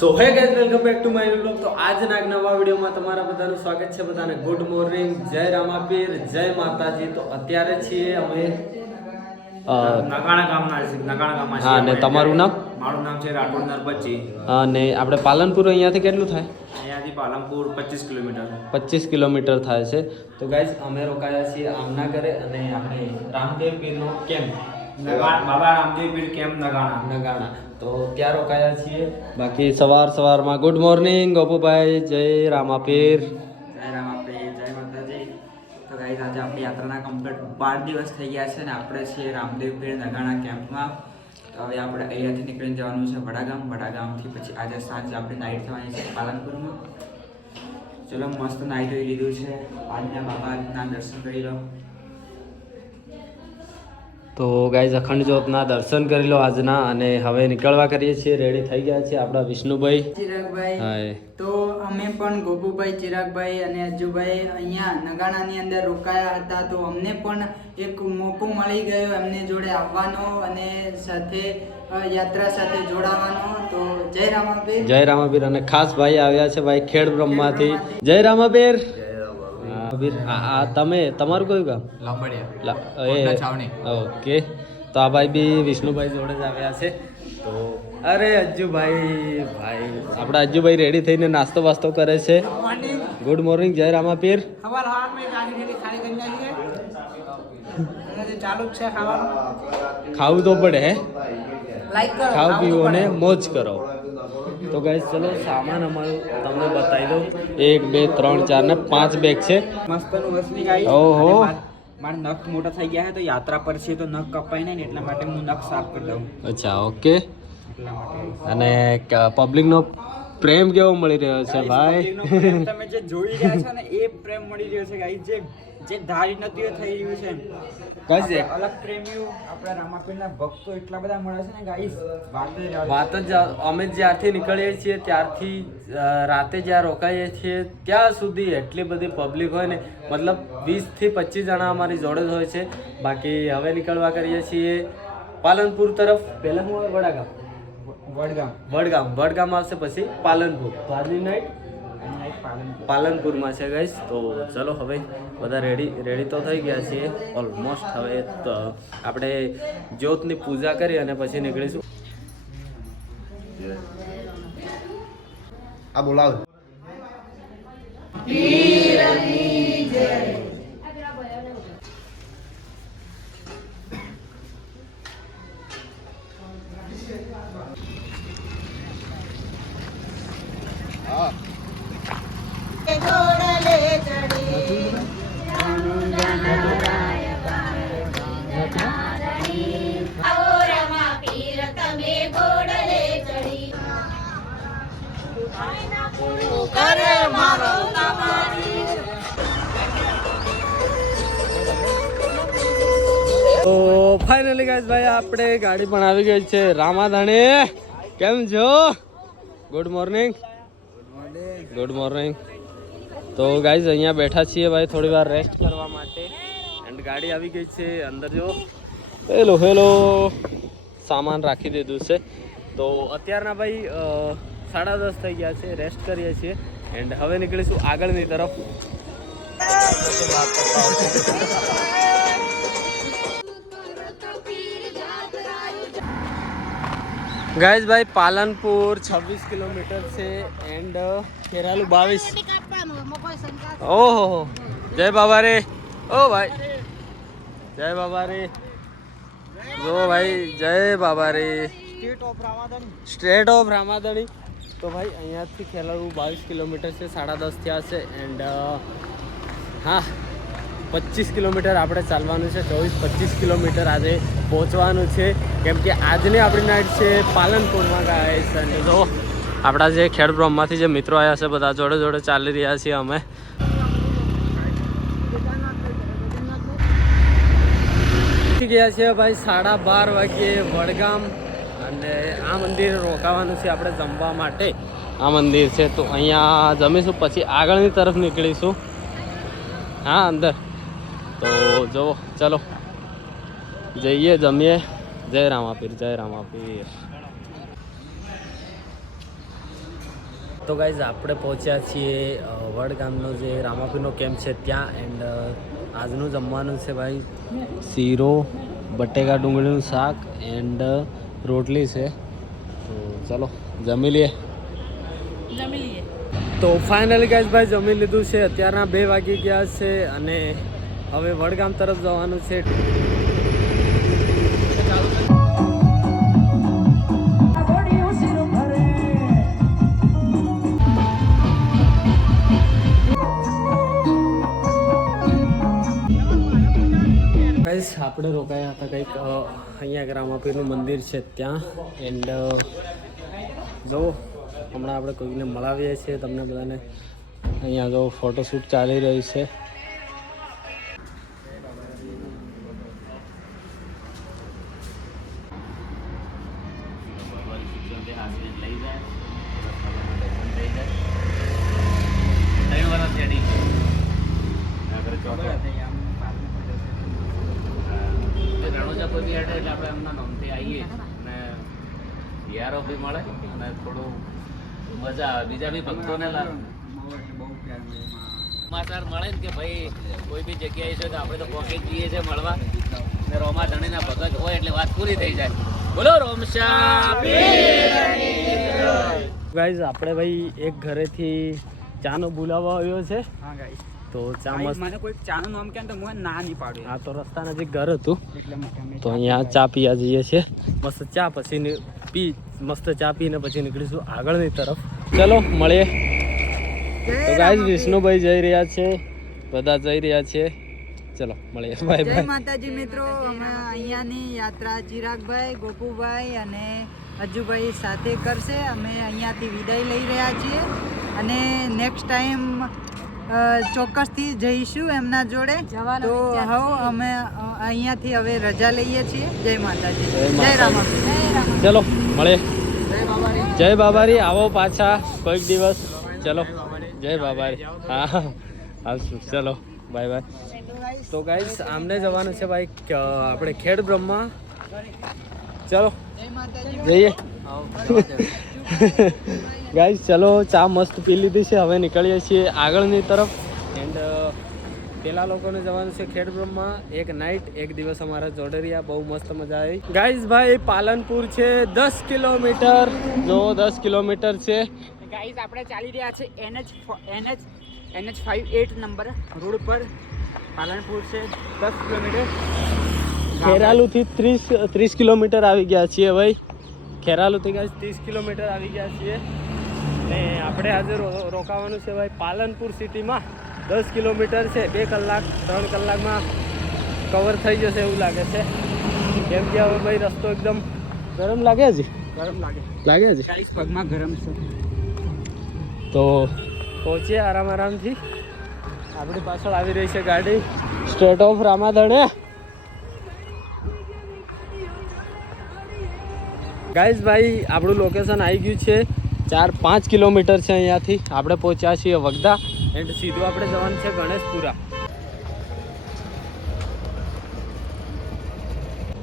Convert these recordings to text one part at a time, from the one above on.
So hey guys, welcome back to my vlog. તો આજના એક નવા વિડીયોમાં તમારા બધાનું સ્વાગત છે. બધાને ગુડ મોર્નિંગ, જય રામાપીર, જય માતાજી. તો અત્યારે છીએ અમે નગાણા ગામમાં છીએ. હા, ને તમારું નામ? મારું નામ છે રાઠોડ નરપતજી. અને આપણે પાલનપુર અહીંયાથી કેટલું થાય? અહીંયાથી પાલનપુર 25 કિલોમીટર. 25 કિલોમીટર થાય છે. તો ગાઈઝ, અમે રોકાયા છીએ આમના ઘરે અને આપણે રામદેવ પીરનો કેમ્પ, બાબા રામદેવ પીર કેમ્પ નગાણા. તો ત્યાં રોકાયા છીએ. બાકી સવારમાં ગુડ મોર્નિંગ ગોપુભાઈ, જય રામાપીર. જય રામાપીર, જય માતાજી. તો ગાઈઝ, આજે આપણી યાત્રાના કમ્પ્લીટ 12 દિવસ થઈ ગયા છે ને આપણે છીએ રામદેવ પીર નગાણા કેમ્પમાં. તો હવે આપણે અહીંયાથી નીકળીને જવાનું છે વડાગામથી પછી આજે સાંજે આપણી નાઇટ થવાની છે પાલનપુરમાં. ચલો, મસ્ત નાઇટ જોઈ લીધું છે. આજના બાબાના દર્શન કરી લો. તો ગાઈઝ, અખંડ જ્યોતના દર્શન કરી લો આજના. અને હવે નીકળવા કરીએ છીએ. રેડી થઈ ગયા છે આપણા વિષ્ણુભાઈ, ચિરાગભાઈ. હાય. તો અમે પણ ગોપુભાઈ, ચિરાગભાઈ અને અજુભાઈ અહીંયા નગાણાની અંદર રોકાયા હતા. તો અમને પણ એક મોકો મળી ગયો એમને જોડે આવવાનો અને સાથે યાત્રા સાથે જોડાવાનો. તો જય રામાપીર. જય રામાપીર. અને ખાસ ભાઈ આવ્યા છે ભાઈ ખેડ બ્રહ્માથી. જય રામાપીર. તમે તમારું કયું ગામ? ઓકે. તો આ ભાઈ બી વિષ્ણુભાઈ જોડે જ આવ્યા છે. તો અરે અજ્જુભાઈ, ભાઈ આપણા અજ્જુભાઈ રેડી થઈને નાસ્તો વાસ્તો કરે છે. ગુડ મોર્નિંગ, જય રામાપીર. ખાવું તો પડે હે, ખાવ પીવો ને મોજ કરો. તો ગાઈસ, ચલો સામાન અમારું તમને બતાવી દઉં. 1 2 3 4 ને 5 બેગ છે. મસ્તનું વસની ગાઈઝ. ઓહો, મારા નખ મોટા થઈ ગયા છે તો યાત્રા પર છે તો નખ કપાય નહીં ને એટલા માટે હું નખ સાફ કરી દઉં. અચ્છા, ઓકે. એટલા માટે. અને પબ્લિકનો પ્રેમ કેવો મળી રહ્યો છે ભાઈ? તમે જે જોઈ રહ્યા છો ને એ પ્રેમ મળી રહ્યો છે ગાઈઝ. જે ધારી નથી એ થઈ રહ્યું છે. કશે અલગ પ્રેમીઓ આપણા રામાપીરના ભક્તો એટલા બધા મળે છે ને ગાઈઝ, વાત જ. અમે જ્યારથી નીકળીએ છીએ ત્યારથી રાતે જ્યાં રોકાઈએ છીએ ત્યાં સુધી એટલી બધી પબ્લિક હોય ને, મતલબ 20 થી 25 જણા અમારી જોડે જ હોય છે. બાકી હવે નીકળવા કરીએ છીએ પાલનપુર તરફ. પહેલા હું વડગામ આવશે, પછી પાલનપુર. તો આજની નાઈટ પાલનપુરમાં છે ગાઈસ. તો ચલો, હવે બધા રેડી તો થઈ ગયા છીએ ઓલમોસ્ટ. હવે તો આપણે જ્યોતની પૂજા કરી અને પછી નીકળીશું. આ બોલાવ. તો ફાઇનલી ગાઈસ ભાઈ, આપણે ગાડી પણ આવી ગઈ છે. રામાધાણી, કેમ છો? Good morning. તો ગાઈઝ, અહીંયા બેઠા છીએ ભાઈ થોડી વાર રેસ્ટ કરવા માટે. એન્ડ ગાડી આવી ગઈ છે અંદર. જો હેલો સામાન રાખી દીધું છે. તો અત્યારના ભાઈ 10:30 થઈ ગયા છે. રેસ્ટ કરીએ છીએ એન્ડ હવે નીકળીશું આગળની તરફ. ગાઈઝ ભાઈ, પાલનપુર 26 કિલોમીટર છે એન્ડ ખેરાલુ 22. ઓહો, જય બાબા રે. ઓ ભાઈ, જય બાબા રે. જો ભાઈ, જય બાબા રે. State of Ramadhani. તો ભાઈ, અહીંયાથી ખેરાલુ 22 કિલોમીટર છે. 10:30 થયા છે એન્ડ હા, 25 કિલોમીટર આપણે ચાલવાનું છે. 24-25 કિલોમીટર આજે પહોંચવાનું છે, કેમ કે આજની આપણી નાઇટ છે પાલનપુરમાં ગાઈસ. અને જો આપણા જે ખેડ બ્રહ્માથી જે મિત્રો આવ્યા છે બધા જોડે ચાલી રહ્યા છીએ અમે. ગયા છે ભાઈ 12:30 વાગ્યે વડગામ. અને આ મંદિર રોકાવાનું છે આપણે જમવા માટે. આ મંદિર છે તો અહીંયા જમીશું, પછી આગળની તરફ નીકળીશું. હા, અંદર. તો જો ચલો જઈએ, જમીએ જય રામાપીર, જય રામાપીર. તો ગાઈઝ આપણે પહોંચ્યા છીએ વડગામનો જે રામાપીરનો કેમ્પ છે ત્યાં. એન્ડ આજનું જમવાનું છે ભાઈ શીરો, બટેકા ડુંગળીનું શાક એન્ડ રોટલી છે. તો ચલો જમી લઈએ. તો ફાઇનલી ગાઈઝ ભાઈ જમી લીધું છે. અત્યારના 2 વાગી ગયા છે અને હવે વડગામ તરફ જવાનું છે. આપણે રોકાયા હતા કંઈક અહીંયા રામાપીરનું મંદિર છે ત્યાં. એન્ડ જો હમણાં આપણે કોઈને મળાવીએ છીએ તમને બધાને. અહીંયા જો ફોટોશૂટ ચાલી રહ્યું છે. રણોજા કોઈ બી એટલે આપણે એમના નામથી આવીએ અને યારો બી મળે અને થોડું મજા આવે. બીજા બી ભક્તોને સમાચાર મળે ને કે ભાઈ કોઈ બી જગ્યાએ છે તો આપણે તો પોકેટ જઈએ છીએ મળવા ને રોમા ધણીના ભગત હોય એટલે વાત પૂરી થઈ જાય. બોલો રોમશા ગાઈઝ. આપણે ભાઈ એક ઘરેથી ચાનો બોલાવો આવ્યો છે. હા ગાઈસ, તો ચા મસ્ત. મને કોઈ ચાનું નામ કે તો હું ના નહીં પાડું. આ તો રસ્તા નજીક ઘર હતું એટલે અમે તો અહીંયા ચા પીવા જઈએ છીએ. મસ્ત ચા પછી મસ્ત ચા પીને પછી નીકળીશું આગળની તરફ. ચલો મળીએ. તો ગાઈઝ વિષ્ણુભાઈ જઈ રહ્યા છે, બધા જઈ રહ્યા છે. ચલો મળીએ. બાય જય બાય. માતાજી મિત્રો. અમે અહીંયાની યાત્રા ચિરાગભાઈ, ગોપુભાઈ અને અજુભાઈ સાથે કરશે. અમે અહીંયાથી વિદાય લઈ રહ્યા છીએ અને નેક્સ્ટ ટાઈમ ચોક્કસથી જઈશું એમના જોડે. તો હવે અમે અહીંયાથી હવે રજા લઈએ છીએ. જય માતાજી, જય રામાપીર. ચલો મળીએ. જય બાબારી. આવો પાછા કોઈક દિવસ. ચલો જય બાબારી. હા આવશું. ચલો બાય બાય. તો ગાઈસ આમને જવાનું છે ભાઈ આપણે ખેડ બ્રહ્મા. ચલો જઈએ ગાઈસ. ચલો ચા મસ્ત પી લીધી છે. હવે નીકળીએ છીએ આગળની તરફ. એન્ડ પેલા લોકોને જવાનું છે ખેડ બ્રહ્મા. એક નાઇટ એક દિવસ અમારા જોડરિયા. બહુ મસ્ત મજા આવી ગાઈસ. ભાઈ પાલનપુર છે 10 કિલોમીટર. જો 10 કિલોમીટર છે ગાઈસ. આપણે ચાલી રહ્યા છે NH 58 નંબર રોડ પર. પાલનપુર છે 10 કિલોમીટર. ખેરાલુથી 30 કિલોમીટર આવી ગયા છીએ ભાઈ. ખેરાલુથી ગાઈસ 30 કિલોમીટર આવી ગયા છીએ ને આપણે આજે રોકાવાનું છે ભાઈ પાલનપુર સિટીમાં. 10 કિલોમીટર છે. 2 કલાક 3 કલાકમાં કવર થઈ જશે એવું લાગે છે. કેમ કે હવે ભાઈ રસ્તો એકદમ ગરમ લાગે છે. ગરમ લાગે છે. 40 પગમાં ગરમ છે. તો પહોંચીએ આરામથી. આપણી પાછળ આવી રહી છે ગાડી સ્ટેટ ઓફ રામાધણે. ગાઈઝ ભાઈ આપણું લોકેશન આવી ગયું છે. 4-5 કિલોમીટર છે અહીંયાથી. આપણે પહોંચ્યા છીએ વગદા. એન્ડ સીધું આપણે જવાનું છે ગણેશપુરા.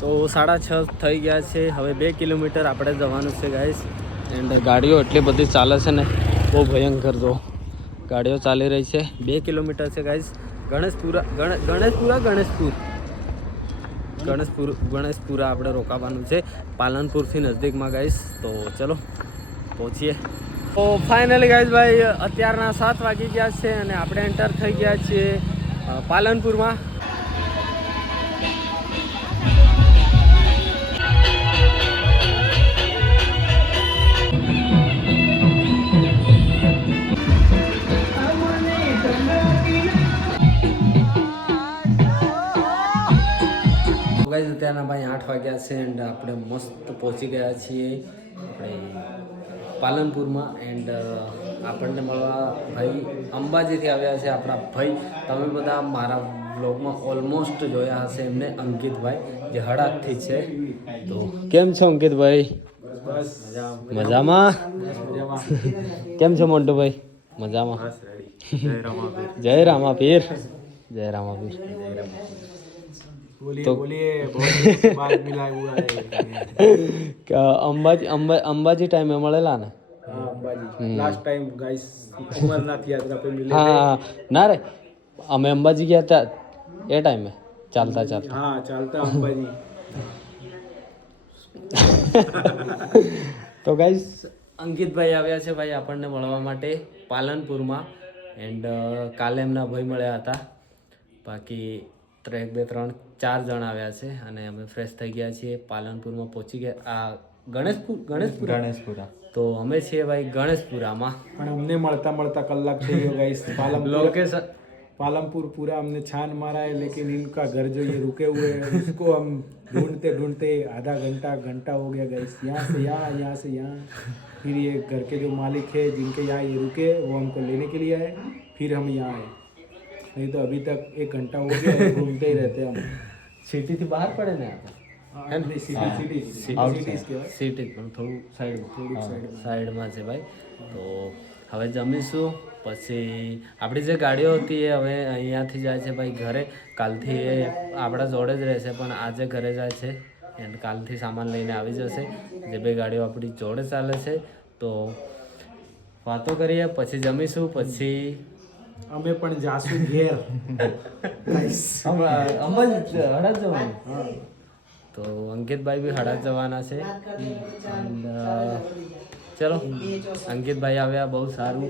તો 6:30 થઈ ગયા છે. હવે 2 કિલોમીટર આપણે જવાનું છે ગાઈઝ. એન્ડ ગાડીઓ એટલી બધી ચાલે છે ને બહુ ભયંકર. જો ગાડીઓ ચાલી રહી છે. 2 કિલોમીટર છે ગાઈઝ. ગણેશપુરા આપણે રોકાવાનું છે પાલનપુરથી નજદીકમાં ગાઈઝ. તો ચલો પહોંચીએ. તો ફાઇનલી ગાઈઝ ભાઈ અત્યારના 7 વાગી ગયા છે અને આપણે એન્ટર થઈ ગયા છીએ પાલનપુરમાં. ગાઈઝ અત્યારના ભાઈ 8 વાગ્યા છે એન્ડ આપણે મસ્ત પહોંચી ગયા છીએ આપણે પાલનપુરમાં. એન્ડ આપણને મળવા ભાઈ અંબાજીથી આવ્યા છે આપણા ભાઈ. તમે બધા મારા બ્લોગમાં ઓલમોસ્ટ જોયા હશે એમને, અંકિતભાઈ જે હળાદથી છે. તો કેમ છો અંકિતભાઈ? મજામાં? કેમ છો મોન્ટુભાઈ? મજામાં? જય રામાપીર. જય રામાપીર. बोलिए तो- बोलिए बहुत दिनों के बाद मिला हुआ है અંબાજી ટાઈમે મળેલા ને हाँ Ambaji last time guys Amarnath यात्रा पे मिले थे હા ના રે અમે અંબાજી ગયા હતા એ ટાઈમે ચાલતા ચાલતા हाँ चलता अंबाजी તો ગાઈસ અંકિતભાઈ આવ્યા છે ભાઈ આપણને મળવા માટે પાલનપુરમાં એન્ડ કાલે એમના ભાઈ મળ્યા હતા બાકી 1 2 3 4 જણ આવ્યા છે અને અમે ફ્રેશ થઈ ગયા છીએ પાલનપુરમાં પહોંચી ગયા આ ગણેશપુરા તો અમે છીએ ભાઈ ગણેશપુરામાં પણ અમને મળતા મળતા કલાક થઈ ગયો ગાइस લોકેશન पालमपुर पूरा हमने छान मारा है लेकिन इनका घर जो ये रुके हुए हैं उसको हम ढूंढते ढूंढते आधा घंटा हो गया गाइस यहाँ से यहाँ से यहाँ फिर ये घर के जो मालिक है जिनके यहाँ ये रुके वो हमको लेने के लिए आए फिर हम यहाँ आए नहीं तो अभी तक 1 घंटा हो गया है, घूमते ही रहते हम સિટીથી બહાર પડે ને સિટી પણ થોડું સાઈડમાં છે ભાઈ તો હવે જમીશું પછી આપણી જે ગાડીઓ હતી એ હવે અહીંયાથી જાય છે ભાઈ ઘરે કાલથી એ આપણા જોડે જ રહેશે પણ આજે ઘરે જાય છે એન્ડ કાલથી સામાન લઈને આવી જશે જે બે ગાડીઓ આપણી જોડે ચાલે છે તો વાતો કરીએ પછી જમીશું પછી અમે પણ જાસુ ઘેર અંબાજી હળદ જવાનું તો અંકિતભાઈ બી હળદ જવાના છે And, ચલો અંકિતભાઈ આવ્યા બહુ સારું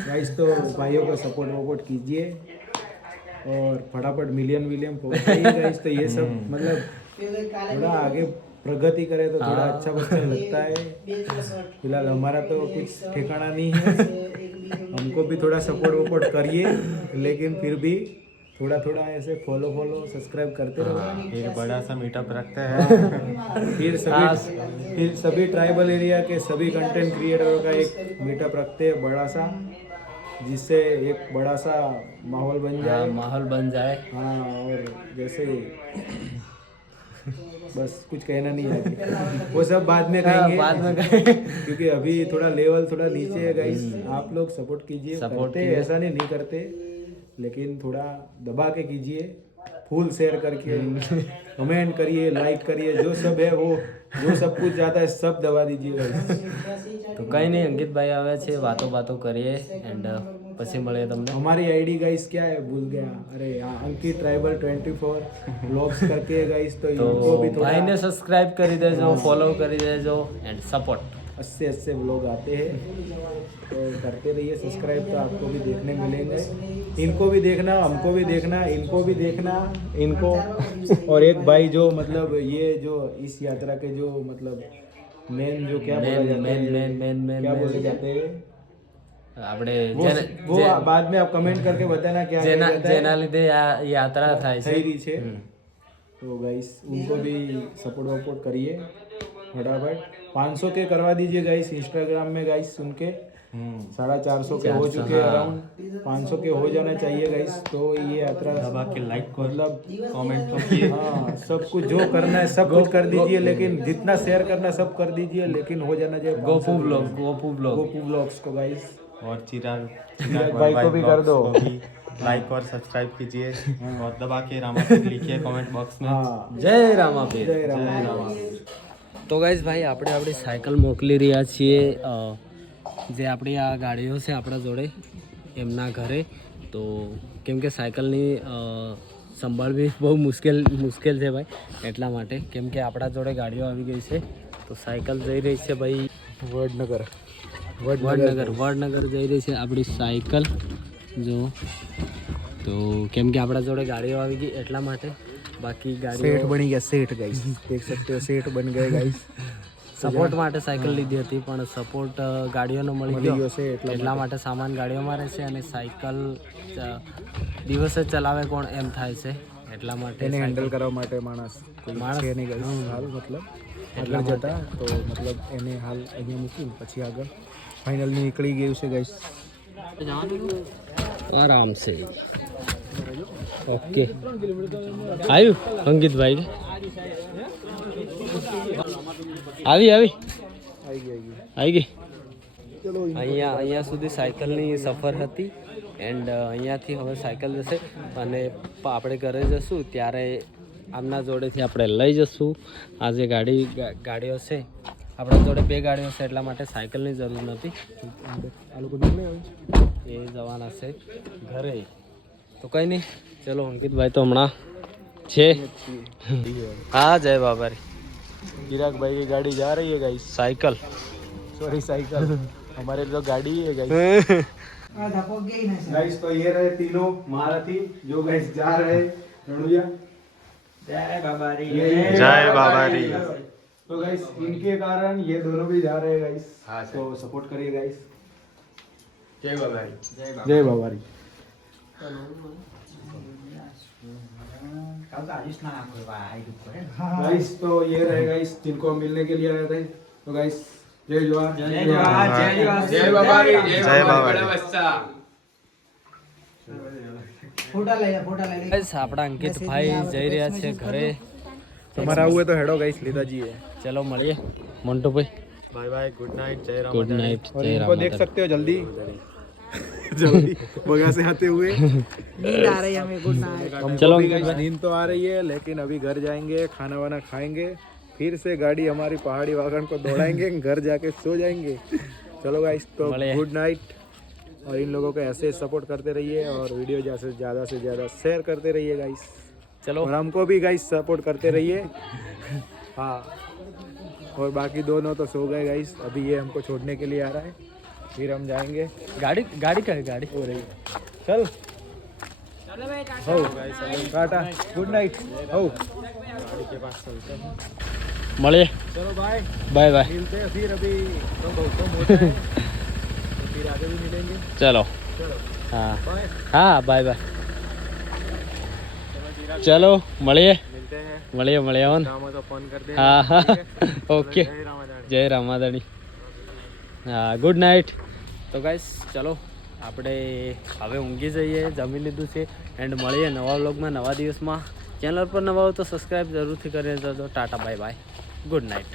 गाइस तो भाइयों को सपोर्ट वपोर्ट कीजिए और फटाफट मिलियन पहुंचाइए गाइस तो ये सब मतलब थोड़ा आगे प्रगति करे तो थोड़ा अच्छा बच्चा लगता है फिलहाल हमारा तो कुछ ठिकाना नहीं है हमको भी थोड़ा सपोर्ट वपोर्ट करिए लेकिन फिर भी थोड़ा ऐसे फॉलो सब्सक्राइब करते रहो फिर बड़ा सा मीटअप रखते हैं फिर सभी ट्राइबल एरिया के सभी कंटेंट क्रिएटरों का एक मीटअप रखते हैं बड़ा सा जिससे एक बड़ा सा माहौल बन जाए माहौल बन जाए हाँ और जैसे बस कुछ कहना नहीं है वो सब बाद में कहेंगे बाद में क्योंकि अभी थोड़ा लेवल थोड़ा नीचे है गाइस आप लोग सपोर्ट कीजिए Support करते ऐसा नहीं करते लेकिन थोड़ा दबा के कीजिए फुल शेयर करके कमेंट करिए लाइक करिए जो सब है वो जो सब कुछ जाता है सब दबा दीजिए गाइस તો કઈ નહીં અંકિતભાઈ આવ્યા છે વાતો કરીએ એન્ડ પછી મળીએ તમને हमारी आईडी गाइस क्या है भूल गया अरे यहाँ अंकित ट्राइबल 24 व्लॉग्स करके गाइस तो તો इनको भी थोड़ा ભાઈને સબસ્ક્રાઇબ કરી દેજો ફોલો કરી દેજો એન્ડ સપોર્ટ अच्छे व्लॉग आते हैं तो करते रहिए सब्सक्राइब तो आपको भी देखने मिलेंगे इनको भी देखना हमको भी देखना इनको भी देखना इनको और एक भाई जो मतलब ये जो इस यात्रा के जो मतलब मेन जो क्या बोला जाता है क्या बोले जाते हैं આપણે वो बाद में आप कमेंट करके बताना क्या क्या जाता है। જેના લીધે આ યાત્રા થાય છે થઈ રહી છે तो गाइस उनको भी सपोर्ट वपोर्ट करिए फटाफट 500 के करवा दीजिए गाइस इंस्टाग्राम में गाइस उनके 450 के हो चुके हैं अराउंड 500 के हो जाना चाहिए गाइस तो ये यात्रा दबा के लाइक को मतलब कमेंट तो किए हाँ सब कुछ जो करना है सब कुछ कर दीजिए लेकिन जितना शेयर करना सब कर दीजिए लेकिन हो जाना चाहिए ગોપુ ब्लॉग्स को गाइस और चिराग भाई को भी कर दो। लाइक और सब्सक्राइब कीजिए और दबा के रामापीर लिखिए कमेंट बॉक्स में हाँ જય રામાપીર जय राम તો ગાઈસ ભાઈ આપણે આપણી સાયકલ મોકલી રહ્યા છીએ જે આપણી આ ગાડીઓ છે આપણા જોડે એમના ઘરે તો કેમ કે સાયકલની સંભાળવી બહુ મુશ્કેલ છે ભાઈ એટલા માટે કેમ કે આપણા જોડે ગાડીઓ આવી ગઈ છે તો સાયકલ જઈ રહી છે ભાઈ वडनगर વડનગર જઈ રહી છે આપણી સાયકલ જો તો કેમ કે આપણા જોડે ગાડીઓ આવી ગઈ એટલા માટે બાકી सेठ ગાડીઓ बनी गया सेठ गाइस देख सकते हो सेठ बन गए गाइस સપોર્ટ માટે સાયકલ લીધી હતી પણ સપોર્ટ ગાડીઓનો મળી ગયો છે એટલા માટે સામાન ગાડીઓમાં રહેશે અને સાયકલ દિવસે ચલાવે કોણ એમ થાય છે એટલા માટે એને હેન્ડલ કરવા માટે માણસ માણસ છે નહીં ગાઈસ હાલ મતલબ આગળ જતા તો મતલબ એને હાલ અહીંયા મૂકીને પછી આગળ ફાઇનલી નીકળી ગયું છે ગાઈસ આરામ છે ઓકે આવ્યું અંકિતભાઈ આવી આવી ગઈ આવી ગઈ અહીંયા સુધી સાયકલની સફર હતી એન્ડ અહીંયાથી હવે સાયકલ જશે અને આપણે ઘરે જશું ત્યારે આમના જોડેથી આપણે લઈ જશું. આ જે ગાડીઓ છે આપણા જોડે 2 ગાડીઓ છે એટલા માટે સાયકલની જરૂર નથી. આ લોકો એ જવાના છે ઘરે. તો કંઈ નહીં, ચલો અંકિતભાઈ તો હમણાં છે. हाँ जय बाबा रे. चिराग भाई की गाड़ी जा रही है गाइस. साइकिल सॉरी साइकिल हमारे तो गाड़ी ही है गाइस. गाइस तो ये रहे तीनों महारथी जो गाइस जा रहे रणुया. જય બાબારી. जय बाबारी. तो गाइस इनके कारण ये दोनों भी जा रहे हैं गाइस. तो सपोर्ट करिए गाइस. जय बाबारी. जय बाबारी. गाइस तो ये रहे गाइस जिनको हम मिलने के लिए आए थे. तो गाइस जय जवान જય જવાહર, જય જવાહર. जय बाबारी. जय बाबारी. गाइस આપણા અંકિતભાઈ જઈ રહ્યા છે ઘરે. हमारा हुए तो हेडो गाइस लेता जी है. ચલો મળીએ Montubhai. Bye bye. Good night. जय राम. Good night. और જય इनको देख રામ. सकते हो जल्दी जल्दी बगा से आते हुए. नींद आ रही है हमें, गुड नाइट. हमको चलो भी अंकित गाइस नींद तो आ रही है लेकिन अभी घर जाएंगे, खाना वाना खाएंगे, फिर से गाड़ी हमारी पहाड़ी वागन को दौड़ाएंगे, घर जाके सो जाएंगे. चलो गाइस तो बढ़िया। Good night. और इन लोगों को ऐसे सपोर्ट करते रहिए और वीडियो ज़्यादा से ज़्यादा शेयर करते रहिए गाइस. चलो और हमको भी गाइस सपोर्ट करते रहिए. हाँ और बाकी दोनों तो सो गए गाइस. अभी ये हमको छोड़ने के लिए आ रहा है, फिर हम जाएंगे. गाड़ी का है गाड़ी. हो रही चल हो टाटा गुड नाइट हो. મળીએ. चलो बाय. Bye bye. मिलते हैं फिर. अभी तो बहुत कम होता है तो फिर आगे भी मिलेंगे. ચલો चलो હા बाय. હા બાય બાય. ચલો મળીએ मिलते हैं. મળીએ ઓન. काम हो तो फोन कर दे. હા હા ઓકે. जय रामादानी. જય રામાદાણી. હા ગુડ નાઇટ. તો ગાઈસ ચલો આપણે હવે ઊંઘી જઈએ. જમી લીધું છે એન્ડ મળીએ નવા વ્લોગમાં નવા દિવસમાં. ચેનલ પર નવા હો તો સબસ્ક્રાઈબ જરૂરથી કરી દેજો. Tata bye bye. Good night.